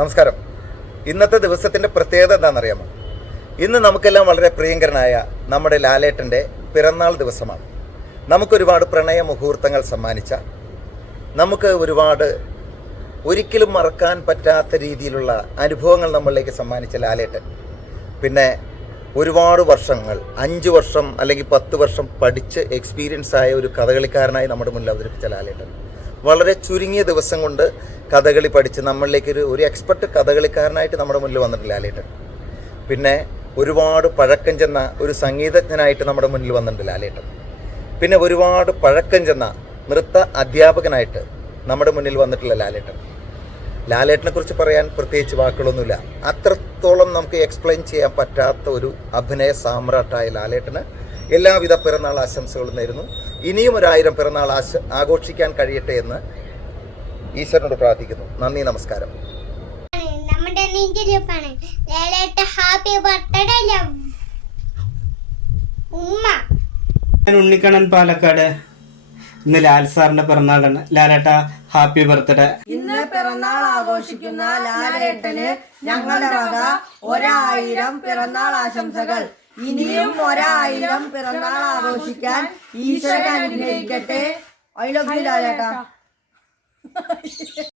നമസ്കാരം. ഇന്നത്തെ ദിവസത്തിന്റെ പ്രത്യേകത എന്താണെന്നറിയാമോ? ഇന്ന് നമുക്കെല്ലാം വളരെ പ്രിയങ്കരനായ നമ്മുടെ ലാലേട്ടന്റെ പിറന്നാൾ ദിവസമാണ്. നമുക്കൊരുപാട് പ്രണയ മുഹൂർത്തങ്ങൾ സമ്മാനിച്ച നമുക്ക് ഒരുപാട് ഒരിക്കലും മറക്കാൻ പറ്റാത്ത രീതിയിലുള്ള അനുഭവങ്ങൾ നമ്മളിലേക്ക് സമ്മാനിച്ച ലാലേട്ടൻ. പിന്നെ ഒരുപാട് വർഷങ്ങൾ അഞ്ച് വർഷം അല്ലെങ്കിൽ പത്ത് വർഷം പഠിച്ച് എക്സ്പീരിയൻസ് ആയ ഒരു കഥകളിക്കാരനായി നമ്മുടെ മുന്നിൽ അവതരിപ്പിച്ച ലാലേട്ടൻ. വളരെ ചുരുങ്ങിയ ദിവസം കൊണ്ട് കഥകളി പഠിച്ച് നമ്മളിലേക്ക് ഒരു ഒരു എക്സ്പെർട്ട് കഥകളിക്കാരനായിട്ട് നമ്മുടെ മുന്നിൽ വന്നിട്ടുണ്ട് ലാലേട്ടൻ. പിന്നെ ഒരുപാട് പഴക്കം ചെന്ന ഒരു സംഗീതജ്ഞനായിട്ട് നമ്മുടെ മുന്നിൽ വന്നിട്ടുണ്ട് ലാലേട്ടൻ. പിന്നെ ഒരുപാട് പഴക്കം ചെന്ന നൃത്ത അധ്യാപകനായിട്ട് നമ്മുടെ മുന്നിൽ വന്നിട്ടുള്ള ലാലേട്ടൻ. ലാലേട്ടനെ കുറിച്ച് പറയാൻ പ്രത്യേകിച്ച് വാക്കുകളൊന്നുമില്ല. അത്രത്തോളം നമുക്ക് എക്സ്പ്ലെയിൻ ചെയ്യാൻ പറ്റാത്ത ഒരു അഭിനയ സാമ്രാട്ടായ ലാലേട്ടന് എല്ലാവിധ പിറന്നാൾ ആശംസകളും നേരുന്നു. ഇനിയും ഒരായിരം പിറന്നാൾ ആശ ആഘോഷിക്കാൻ കഴിയട്ടെ എന്ന് ഈശ്വരനോട് പ്രാർത്ഥിക്കുന്നു. നന്ദി നമസ്കാരം. ആണ്. നമ്മുടെ നെഞ്ചിരിപ്പാണ് ലേലേട്ട ഹാപ്പി ബർത്ത്ഡേ ലവ് ഉമ്മ. ഞാൻ ഉണ്ണിക്കണ്ണൻ പാലക്കാട്. ഇന്ന് ലാൽ സാറിന്റെ പിറന്നാളാണ്. ലാലേട്ട ഹാപ്പി ബർത്ത്ഡേ. ഇന്ന് പിറന്നാൾ ആഘോഷിക്കുന്ന ലാലേട്ടന് ഞങ്ങളുടെ വക ഒരായിരം പിറന്നാൾ ആശംസകൾ. ഇനിയും ഒരായിരം പിറന്നാൾ ആഘോഷിക്കാൻ ഈശ്വരൻ അനുഗ്രഹിക്കട്ടെ. I love you ലാലേട്ടാ.